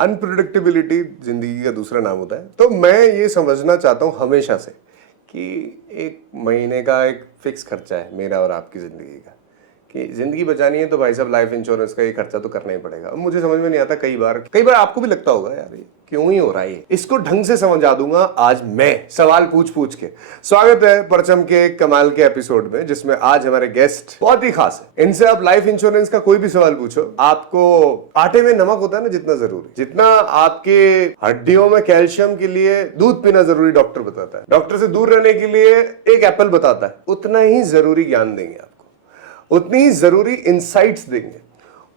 Unpredictability जिंदगी का दूसरा नाम होता है। तो मैं ये समझना चाहता हूँ हमेशा से कि एक महीने का एक फिक्स खर्चा है मेरा और आपकी ज़िंदगी का, कि ज़िंदगी बचानी है तो भाई साहब लाइफ इंश्योरेंस का ये खर्चा तो करना ही पड़ेगा। अब मुझे समझ में नहीं आता, कई बार आपको भी लगता होगा यार ये क्यों ही हो रहा है, ये इसको ढंग से समझा दूंगा आज मैं सवाल पूछ के। स्वागत है परचम के कमाल के एपिसोड में, जिसमें आज हमारे गेस्ट बहुत ही खास है। इनसे आप लाइफ इंश्योरेंस का कोई भी सवाल पूछो, आपको आटे में नमक होता है ना जितना जरूरी, जितना आपके हड्डियों में कैल्शियम के लिए दूध पीना जरूरी डॉक्टर बताता है, डॉक्टर से दूर रहने के लिए एक एप्पल बताता है, उतना ही जरूरी ज्ञान देंगे आपको, उतनी ही जरूरी इंसाइट्स देंगे,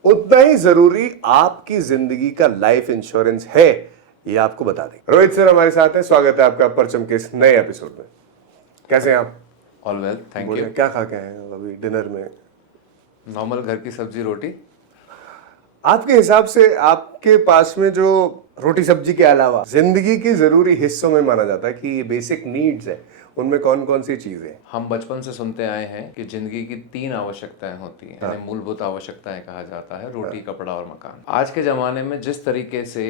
उतना ही जरूरी आपकी जिंदगी का लाइफ इंश्योरेंस है ये आपको बता देंगे। रोहित सर हमारे साथ है, स्वागत है आपका परचम के इस नए एपिसोड में। कैसे हैं आप? All well, thank you. क्या खा के आए अभी डिनर में? नॉर्मल घर की सब्जी रोटी। आपके हिसाब से आपके पास में जो रोटी सब्जी के अलावा जिंदगी के जरूरी हिस्सों में माना जाता है कि ये बेसिक नीड्स है, उनमें कौन कौन सी चीजें? हम बचपन से सुनते आए हैं कि जिंदगी की 3 आवश्यकताएं होती हैं, यानी मूलभूत आवश्यकताएं कहा जाता है, रोटी, कपड़ा और मकान। आज के ज़माने में जिस तरीके से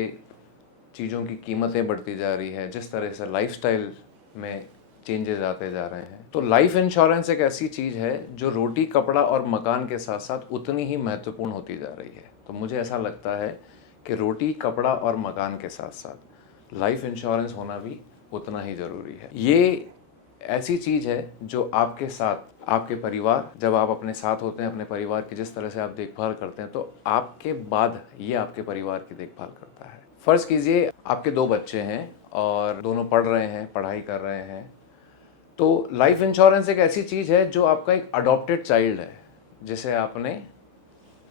चीज़ों की कीमतें बढ़ती जा रही है, जिस तरह से लाइफस्टाइल में चेंजेस आते जा रहे हैं, तो लाइफ इंश्योरेंस एक ऐसी चीज़ है जो रोटी, कपड़ा और मकान के साथ साथ उतनी ही महत्वपूर्ण होती जा रही है। तो मुझे ऐसा लगता है कि रोटी, कपड़ा और मकान के साथ साथ लाइफ इंश्योरेंस होना भी उतना ही ज़रूरी है। ये ऐसी चीज़ है जो आपके साथ, आपके परिवार, जब आप अपने साथ होते हैं, अपने परिवार की जिस तरह से आप देखभाल करते हैं, तो आपके बाद ये आपके परिवार की देखभाल करता है। फ़र्ज़ कीजिए आपके 2 बच्चे हैं और दोनों पढ़ रहे हैं, पढ़ाई कर रहे हैं, तो लाइफ इंश्योरेंस एक ऐसी चीज़ है जो आपका एक अडॉप्टेड चाइल्ड है, जिसे आपने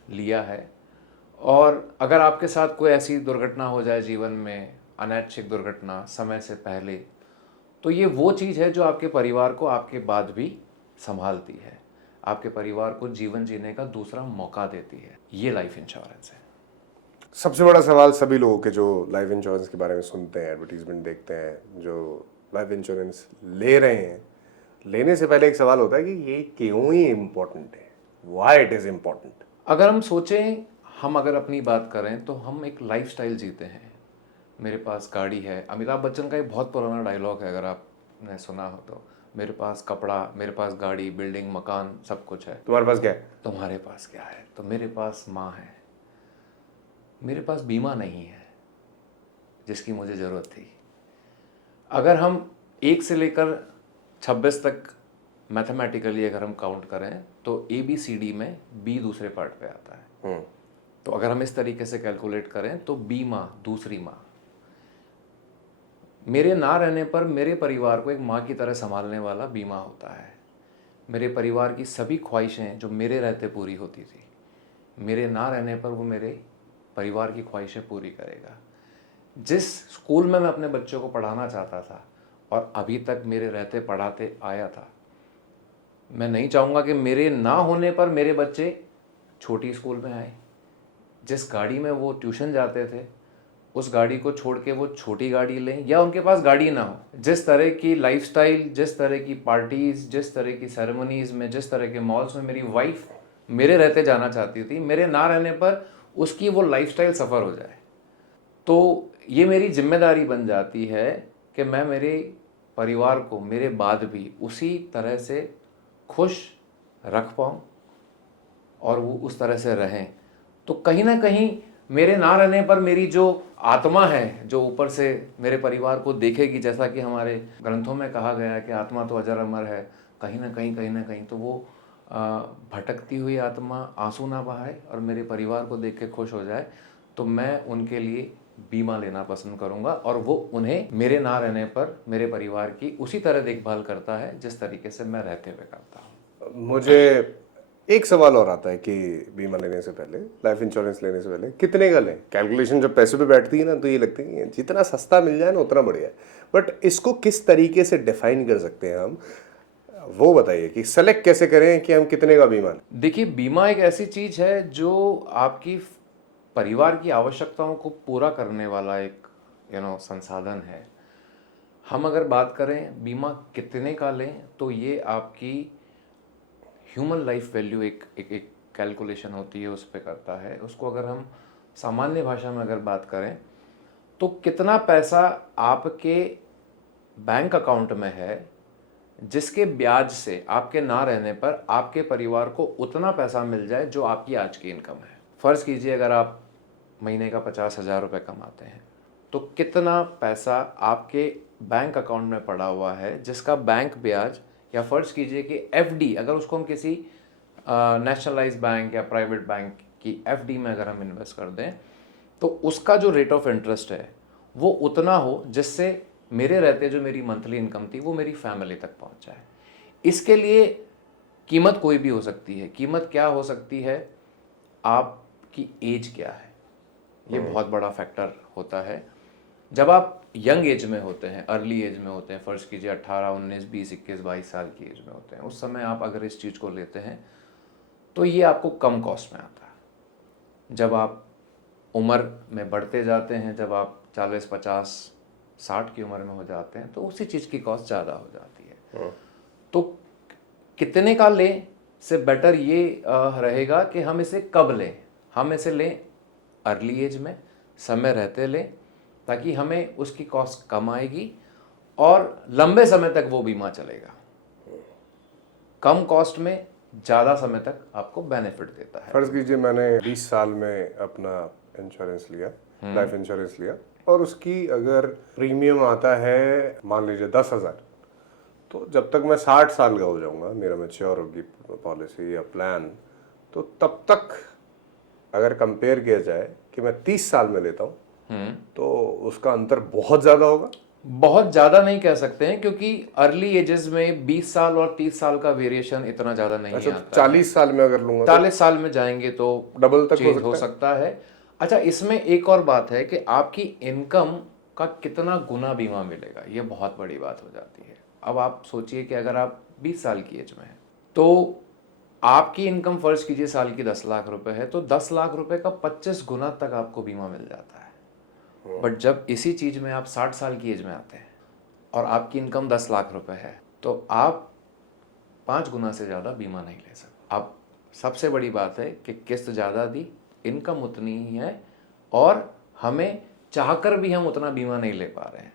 लिया है। और अगर आपके साथ कोई ऐसी दुर्घटना हो जाए जीवन में, अनैच्छिक दुर्घटना समय से पहले, तो ये वो चीज़ है जो आपके परिवार को आपके बाद भी संभालती है, आपके परिवार को जीवन जीने का दूसरा मौका देती है। ये लाइफ इंश्योरेंस है। सबसे बड़ा सवाल सभी लोगों के जो लाइफ इंश्योरेंस के बारे में सुनते हैं, एडवर्टीजमेंट देखते हैं, जो लाइफ इंश्योरेंस ले रहे हैं, लेने से पहले एक सवाल होता है कि ये क्यों ही इम्पोर्टेंट है, व्हाई इट इज इम्पोर्टेंट। अगर हम सोचें, हम अगर अपनी बात करें तो हम एक लाइफस्टाइल जीते हैं। मेरे पास गाड़ी है, अमिताभ बच्चन का एक बहुत पुराना डायलॉग है, अगर आपने सुना हो तो, मेरे पास कपड़ा, मेरे पास गाड़ी, बिल्डिंग, मकान, सब कुछ है। तुम्हारे पास क्या है? तुम्हारे पास क्या है? तो मेरे पास माँ है। मेरे पास बीमा नहीं है जिसकी मुझे ज़रूरत थी। अगर हम 1 से लेकर 26 तक मैथमेटिकली अगर हम काउंट करें तो ABCD में B दूसरे पार्ट पे आता है। तो अगर हम इस तरीके से कैलकुलेट करें तो B माँ, दूसरी माँ। मेरे ना रहने पर मेरे परिवार को एक माँ की तरह संभालने वाला बीमा होता है। मेरे परिवार की सभी ख्वाहिशें जो मेरे रहते पूरी होती थी, मेरे ना रहने पर वो मेरे परिवार की ख्वाहिशें पूरी करेगा। जिस स्कूल में मैं अपने बच्चों को पढ़ाना चाहता था और अभी तक मेरे रहते पढ़ाते आया था, मैं नहीं चाहूँगा कि मेरे ना होने पर मेरे बच्चे छोटी स्कूल में आए। जिस गाड़ी में वो ट्यूशन जाते थे, उस गाड़ी को छोड़ के वो छोटी गाड़ी लें, या उनके पास गाड़ी ना हो। जिस तरह की लाइफस्टाइल, जिस तरह की पार्टीज़, जिस तरह की सेरेमनीज़ में, जिस तरह के मॉल्स में मेरी वाइफ मेरे रहते जाना चाहती थी, मेरे ना रहने पर उसकी वो लाइफस्टाइल सफ़र हो जाए। तो ये मेरी जिम्मेदारी बन जाती है कि मैं मेरे परिवार को मेरे बाद भी उसी तरह से खुश रख पाऊँ और वो उस तरह से रहें। तो कहीं ना कहीं मेरे ना रहने पर मेरी जो आत्मा है, जो ऊपर से मेरे परिवार को देखेगी, जैसा कि हमारे ग्रंथों में कहा गया है कि आत्मा तो अजर अमर है, कहीं ना कहीं तो वो भटकती हुई आत्मा आंसू ना बहाए और मेरे परिवार को देख के खुश हो जाए, तो मैं उनके लिए बीमा लेना पसंद करूंगा। और वो उन्हें मेरे ना रहने पर मेरे परिवार की उसी तरह देखभाल करता है जिस तरीके से मैं रहते हुए करता हूँ। मुझे एक सवाल और आता है कि बीमा लेने से पहले, लाइफ इंश्योरेंस लेने से पहले कितने का लें? कैलकुलेशन जब पैसे पे बैठती है ना तो ये लगता है कि जितना सस्ता मिल जाए ना उतना बढ़िया है, बट इसको किस तरीके से डिफाइन कर सकते हैं हम, वो बताइए कि सेलेक्ट कैसे करें कि हम कितने का बीमा लें? देखिए, बीमा एक ऐसी चीज़ है जो आपकी परिवार की आवश्यकताओं को पूरा करने वाला एक संसाधन है। हम अगर बात करें बीमा कितने का लें, तो ये आपकी ह्यूमन लाइफ वैल्यू एक एक एक कैलकुलेशन होती है, उस पर करता है। उसको अगर हम सामान्य भाषा में अगर बात करें तो कितना पैसा आपके बैंक अकाउंट में है जिसके ब्याज से आपके ना रहने पर आपके परिवार को उतना पैसा मिल जाए जो आपकी आज की इनकम है। फ़र्ज़ कीजिए अगर आप महीने का 50,000 रुपये कमाते हैं तो कितना पैसा आपके बैंक अकाउंट में पड़ा हुआ है जिसका बैंक ब्याज, या फ़र्ज़ कीजिए कि एफडी, अगर उसको हम किसी नेशनलाइज बैंक या प्राइवेट बैंक की एफडी में अगर हम इन्वेस्ट कर दें तो उसका जो रेट ऑफ इंटरेस्ट है वो उतना हो जिससे मेरे रहते जो मेरी मंथली इनकम थी वो मेरी फैमिली तक पहुंच जाए। इसके लिए कीमत कोई भी हो सकती है। कीमत क्या हो सकती है? आपकी एज क्या है, ये बहुत बड़ा फैक्टर होता है। जब आप यंग एज में होते हैं, अर्ली एज में होते हैं, फ़र्ज़ कीजिए 18, 19, 20, 21, 22 साल की एज में होते हैं, उस समय आप अगर इस चीज़ को लेते हैं तो ये आपको कम कॉस्ट में आता है। जब आप उम्र में बढ़ते जाते हैं, जब आप 40, 50, 60 की उम्र में हो जाते हैं तो उसी चीज़ की कॉस्ट ज़्यादा हो जाती है। तो कितने का लें से बेटर ये रहेगा कि हम इसे कब लें। हम इसे लें अर्ली एज में, समय रहते लें, ताकि हमें उसकी कॉस्ट कम आएगी और लंबे समय तक वो बीमा चलेगा। कम कॉस्ट में ज़्यादा समय तक आपको बेनिफिट देता है। फर्ज कीजिए मैंने 20 साल में अपना इंश्योरेंस लिया, लाइफ इंश्योरेंस लिया, और उसकी अगर प्रीमियम आता है मान लीजिए 10,000, तो जब तक मैं 60 साल का हो जाऊंगा, मेरा मैच्योर होगी पॉलिसी या प्लान, तो तब तक अगर कंपेयर किया जाए कि मैं 30 साल में लेता हूँ तो उसका अंतर बहुत ज़्यादा होगा। बहुत ज़्यादा नहीं कह सकते हैं क्योंकि अर्ली एजेस में 20 साल और 30 साल का वेरिएशन इतना ज़्यादा नहीं अच्छा, आता। 40 साल में अगर लूंगा 40 साल में जाएंगे तो डबल तक चेंज हो सकता है। अच्छा, इसमें एक और बात है कि आपकी इनकम का कितना गुना बीमा मिलेगा, ये बहुत बड़ी बात हो जाती है। अब आप सोचिए कि अगर आप 20 साल की एज में हैं तो आपकी इनकम फ़र्ज़ कीजिए साल की 10 लाख रुपए है, तो 10 लाख रुपए का 25 गुना तक आपको बीमा मिल जाता है। बट जब इसी चीज़ में आप 60 साल की एज में आते हैं और आपकी इनकम 10 लाख रुपए है तो आप 5 गुना से ज़्यादा बीमा नहीं ले सकते। अब सबसे बड़ी बात है कि किस्त ज़्यादा दी, इनकम उतनी ही है, और हमें चाहकर भी हम उतना बीमा नहीं ले पा रहे हैं।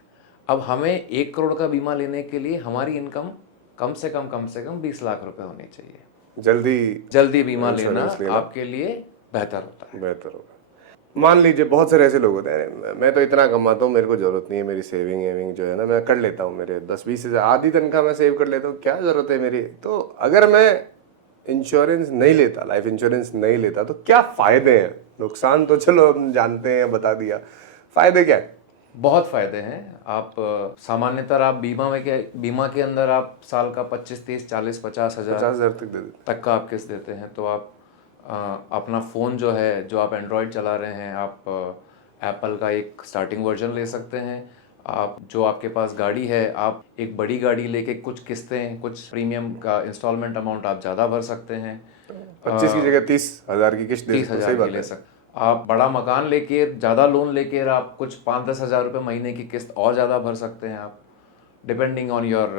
अब हमें 1 करोड़ का बीमा लेने के लिए हमारी इनकम कम से कम 20 लाख रुपए होनी चाहिए। जल्दी बीमा लेना आपके लिए बेहतर होता है। बेहतर होगा। मान लीजिए बहुत सारे ऐसे लोग होते हैं, मैं तो इतना कमाता हूँ, मेरे को जरूरत नहीं है, मेरी सेविंग एविंग जो है ना मैं कर लेता हूँ, मेरे 10-20 से आधी तनख्वाह मैं सेव कर लेता हूँ, क्या जरूरत है मेरी। तो अगर मैं इंश्योरेंस नहीं लेता, लाइफ इंश्योरेंस नहीं लेता, तो क्या फायदे हैं? नुकसान तो चलो हम जानते हैं, बता दिया, फायदे क्या है? बहुत फ़ायदे हैं। आप सामान्यतः आप बीमा के अंदर आप साल का 25, 30, 40, 50 हज़ार तक का आप किस्त देते हैं। तो आप अपना फ़ोन जो है, जो आप एंड्रॉयड चला रहे हैं, आप एप्पल का एक स्टार्टिंग वर्जन ले सकते हैं। आप जो आपके पास गाड़ी है, आप एक बड़ी गाड़ी लेके कुछ किस्तें, कुछ प्रीमियम का इंस्टॉलमेंट अमाउंट आप ज़्यादा भर सकते हैं। 25 की जगह 30,000 की किस्त 30,000 की ले सकते। आप बड़ा मकान लेके, ज़्यादा लोन लेके आप कुछ 5-10 हज़ार रुपये महीने की किस्त और ज़्यादा भर सकते हैं आप, डिपेंडिंग ऑन योर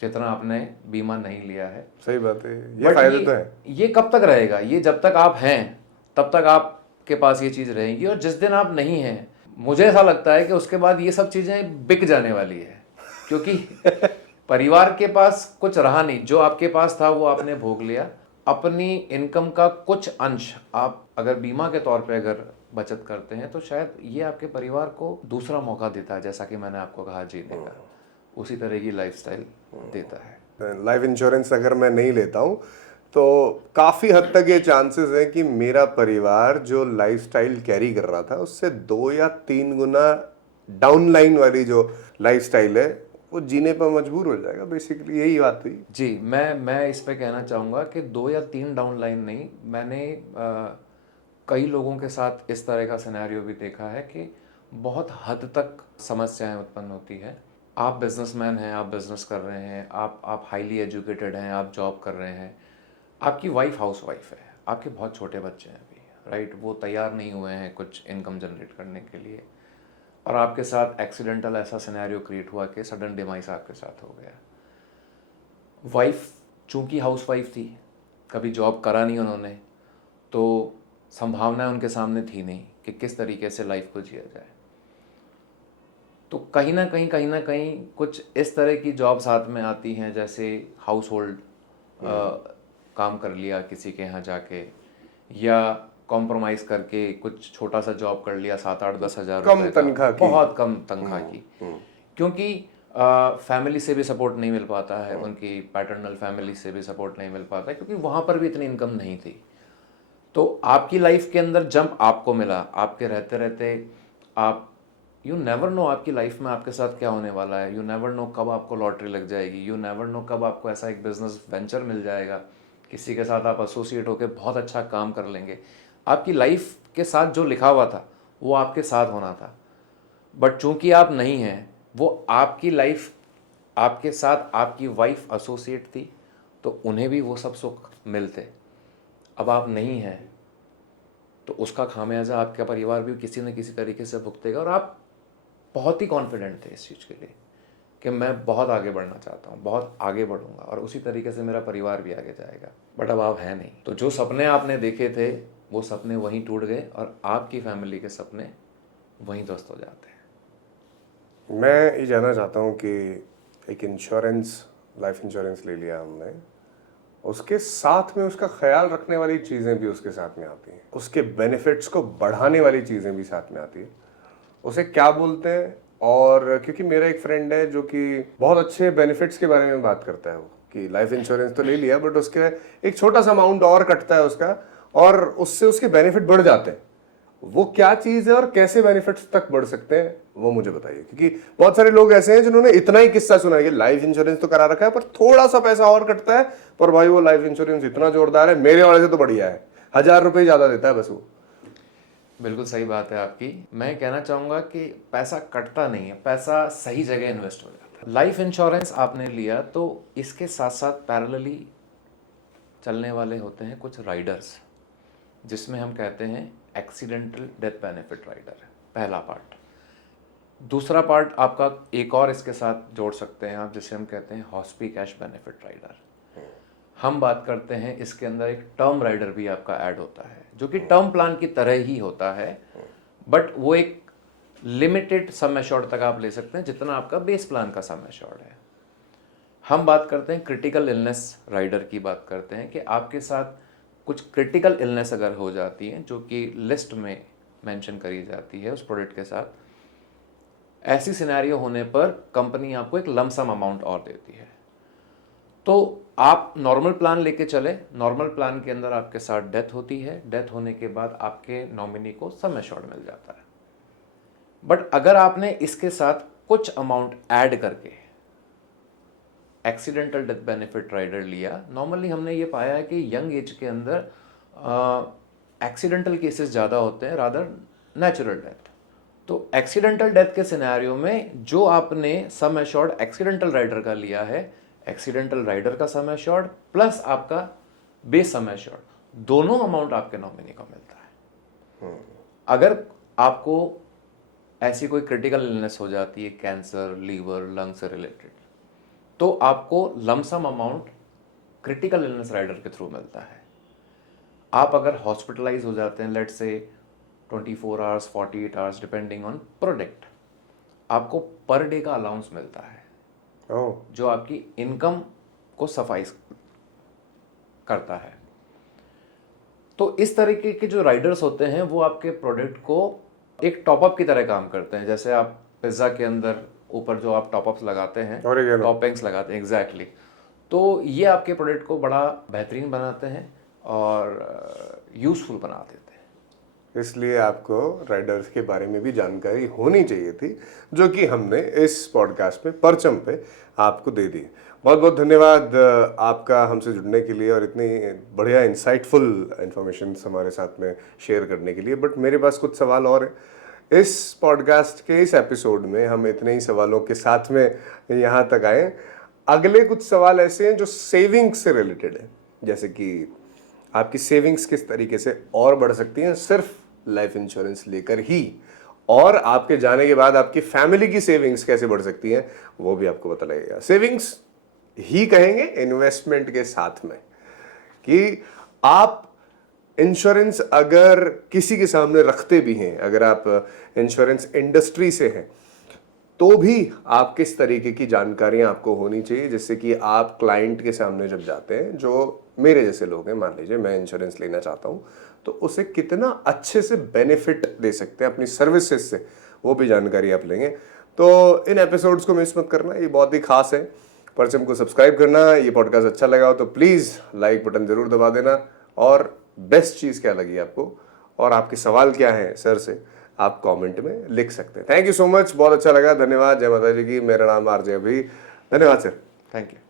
जितना आपने बीमा नहीं लिया है। सही बात है, ये फायदे तो है। ये कब तक रहेगा? ये जब तक आप हैं तब तक आपके पास ये चीज़ रहेगी, और जिस दिन आप नहीं हैं, मुझे ऐसा लगता है कि उसके बाद ये सब चीज़ें बिक जाने वाली है, क्योंकि परिवार के पास कुछ रहा नहीं। जो आपके पास था वो आपने भोग लिया। अपनी इनकम का कुछ अंश आप अगर बीमा के तौर पे अगर बचत करते हैं तो शायद ये आपके परिवार को दूसरा मौका देता है, जैसा कि मैंने आपको कहा जीने का, उसी तरह की लाइफस्टाइल देता है। लाइफ इंश्योरेंस अगर मैं नहीं लेता हूँ तो काफ़ी हद तक ये चांसेस है कि मेरा परिवार जो लाइफस्टाइल कैरी कर रहा था उससे 2 या 3 गुना डाउन लाइन वाली जो लाइफस्टाइल है वो जीने पर मजबूर हो जाएगा। बेसिकली यही बात हुई जी। मैं इस पे कहना चाहूँगा कि 2 या 3 डाउन लाइन नहीं, मैंने कई लोगों के साथ इस तरह का सिनेरियो भी देखा है कि बहुत हद तक समस्याएं उत्पन्न होती है। आप बिजनेसमैन हैं, आप बिजनेस कर रहे हैं, आप हाईली एजुकेटेड हैं, आप जॉब कर रहे हैं, आपकी वाइफ हाउसवाइफ है, आपके बहुत छोटे बच्चे हैं अभी, राइट, वो तैयार नहीं हुए हैं कुछ इनकम जनरेट करने के लिए, और आपके साथ एक्सीडेंटल ऐसा सिनेरियो क्रिएट हुआ कि सडन डिमाइस आपके साथ हो गया। वाइफ चूंकि हाउसवाइफ थी, कभी जॉब करा नहीं उन्होंने, तो संभावना उनके सामने थी नहीं कि किस तरीके से लाइफ को जिया जाए। तो कहीं ना कहीं कुछ इस तरह की जॉब साथ में आती हैं, जैसे हाउस होल्ड काम कर लिया किसी के यहाँ जाके, या कॉम्प्रोमाइज़ करके कुछ छोटा सा जॉब कर लिया 7-8-10 हज़ार कम रुपए का, तनख्वाह की। बहुत कम तनख्वाह की, क्योंकि फैमिली से भी सपोर्ट नहीं मिल पाता है, उनकी पैटर्नल फैमिली से भी सपोर्ट नहीं मिल पाता है, क्योंकि वहाँ पर भी इतनी इनकम नहीं थी। तो आपकी लाइफ के अंदर जंप आपको मिला, आपके रहते रहते आप, यू नेवर नो आपकी लाइफ में आपके साथ क्या होने वाला है, यू नेवर नो कब आपको लॉटरी लग जाएगी, यू नेवर नो कब आपको ऐसा एक बिजनेस वेंचर मिल जाएगा, किसी के साथ आप एसोसिएट होकर बहुत अच्छा काम कर लेंगे। आपकी लाइफ के साथ जो लिखा हुआ था वो आपके साथ होना था, बट चूंकि आप नहीं हैं, वो आपकी लाइफ, आपके साथ आपकी वाइफ एसोसिएट थी तो उन्हें भी वो सब सुख मिलते। अब आप नहीं हैं तो उसका खामियाजा आपका परिवार भी किसी न किसी तरीके से भुगतेगा। और आप बहुत ही कॉन्फिडेंट थे इस चीज़ के लिए कि मैं बहुत आगे बढ़ना चाहता हूँ, बहुत आगे बढ़ूंगा और उसी तरीके से मेरा परिवार भी आगे जाएगा, बट अब आप हैं नहीं। तो जो सपने आपने देखे थे वो सपने वहीं टूट गए और आपकी फैमिली के सपने वहीं ध्वस्त हो जाते हैं। मैं ये जानना चाहता हूँ कि एक इंश्योरेंस, लाइफ इंश्योरेंस ले लिया हमने, उसके साथ में उसका ख्याल रखने वाली चीज़ें भी उसके साथ में आती हैं, उसके बेनिफिट्स को बढ़ाने वाली चीज़ें भी साथ में आती है। उसे क्या बोलते हैं? और क्योंकि मेरा एक फ्रेंड है जो कि बहुत अच्छे बेनिफिट्स के बारे में बात करता है, वो कि लाइफ इंश्योरेंस तो ले लिया बट उसके एक छोटा सा अमाउंट और कटता है उसका, और उससे उसके बेनिफिट बढ़ जाते हैं। वो क्या चीज़ है और कैसे बेनिफिट्स तक बढ़ सकते हैं वो मुझे बताइए, क्योंकि बहुत सारे लोग ऐसे हैं जिन्होंने इतना ही किस्सा सुना है कि लाइफ इंश्योरेंस तो करा रखा है पर थोड़ा सा पैसा और कटता है, पर भाई वो लाइफ इंश्योरेंस इतना जोरदार है, मेरे वाले से तो बढ़िया है, 1000 रुपये ज़्यादा देता है बस वो। बिल्कुल सही बात है आपकी। मैं कहना चाहूँगा कि पैसा कटता नहीं है, पैसा सही जगह इन्वेस्ट हो जाता है। लाइफ इंश्योरेंस आपने लिया तो इसके साथ साथ पैरेलली चलने वाले होते हैं कुछ राइडर्स, जिसमें हम कहते हैं एक्सीडेंटल डेथ बेनिफिट राइडर, पहला पार्ट। दूसरा पार्ट आपका एक और इसके साथ जोड़ सकते हैं आप, जिसे हम कहते हैं हॉस्पी कैश बेनिफिट राइडर। हम बात करते हैं इसके अंदर एक टर्म राइडर भी आपका ऐड होता है, जो कि टर्म प्लान की तरह ही होता है, बट वो एक लिमिटेड सम एश्योर्ड तक आप ले सकते हैं जितना आपका बेस प्लान का सम एश्योर्ड है। हम बात करते हैं क्रिटिकल इलनेस राइडर की, बात करते हैं कि आपके साथ कुछ क्रिटिकल इलनेस अगर हो जाती है, जो कि लिस्ट में मेंशन करी जाती है उस प्रोडक्ट के साथ, ऐसी सिनेरियो होने पर कंपनी आपको एक लमसम अमाउंट और देती है। तो आप नॉर्मल प्लान लेके चले, नॉर्मल प्लान के अंदर आपके साथ डेथ होती है, डेथ होने के बाद आपके नॉमिनी को सम एश्योर्ड मिल जाता है। बट अगर आपने इसके साथ कुछ अमाउंट ऐड करके एक्सीडेंटल डेथ बेनिफिट राइडर लिया, नॉर्मली हमने ये पाया है कि यंग एज के अंदर एक्सीडेंटल केसेस ज़्यादा होते हैं रादर नेचुरल डेथ। तो एक्सीडेंटल डेथ के सिनेरियो में जो आपने सम एश्योर्ड एक्सीडेंटल राइडर का लिया है, एक्सीडेंटल राइडर का सम एश्योर्ड प्लस आपका बेस सम एश्योर्ड, दोनों अमाउंट आपके नॉमिनी को मिलता है। अगर आपको ऐसी कोई क्रिटिकल इलनेस हो जाती है, कैंसर, लीवर, लंग से रिलेटेड, तो आपको lump sum amount critical illness rider के थ्रू मिलता है। आप अगर हॉस्पिटलाइज हो जाते हैं, let's say 24 hours, 48 hours depending on product, आपको पर डे का अलाउंस मिलता है जो आपकी इनकम को सफाइज करता है। तो इस तरीके के जो राइडर्स होते हैं वो आपके प्रोडक्ट को एक टॉपअप की तरह काम करते हैं। जैसे आप पिज्ज़ा के अंदर ऊपर जो आप टॉपअप्स लगाते हैं, टॉपिंग्स लगाते हैं, एग्जैक्टली। तो ये आपके प्रोडक्ट को बड़ा बेहतरीन बनाते हैं और यूज़फुल बना देते हैं। इसलिए आपको राइडर्स के बारे में भी जानकारी होनी चाहिए थी, जो कि हमने इस पॉडकास्ट में परचम पे आपको दे दी। बहुत बहुत धन्यवाद आपका हमसे जुड़ने के लिए और इतनी बढ़िया इंसाइटफुल इन्फॉर्मेशन हमारे साथ में शेयर करने के लिए। बट मेरे पास कुछ सवाल और है। इस पॉडकास्ट के इस एपिसोड में हम इतने ही सवालों के साथ में यहाँ तक आए। अगले कुछ सवाल ऐसे हैं जो सेविंग्स से रिलेटेड है, जैसे कि आपकी सेविंग्स किस तरीके से और बढ़ सकती हैं सिर्फ लाइफ इंश्योरेंस लेकर ही, और आपके जाने के बाद आपकी फैमिली की सेविंग्स कैसे बढ़ सकती हैं वो भी आपको पता लगेगा। सेविंग्स ही कहेंगे इन्वेस्टमेंट के साथ में, कि आप इंश्योरेंस अगर किसी के सामने रखते भी हैं, अगर आप इंश्योरेंस इंडस्ट्री से हैं, तो भी आप किस तरीके की जानकारियां आपको होनी चाहिए जिससे कि आप क्लाइंट के सामने जब जाते हैं, जो मेरे जैसे लोग हैं, मान लीजिए मैं इंश्योरेंस लेना चाहता हूं, तो उसे कितना अच्छे से बेनिफिट दे सकते हैं अपनी सर्विसेज से, वो भी जानकारी आप लेंगे। तो इन एपिसोड्स को मिस मत करना, ये बहुत ही खास है। परचम को सब्सक्राइब करना, ये पॉडकास्ट अच्छा लगा हो तो प्लीज़ लाइक बटन जरूर दबा देना। और बेस्ट चीज़ क्या लगी आपको और आपके सवाल क्या हैं सर से, आप कमेंट में लिख सकते हैं। थैंक यू सो मच, बहुत अच्छा लगा, धन्यवाद। जय माता जी की। मेरा नाम आरजे अभी। धन्यवाद सर। Thank you.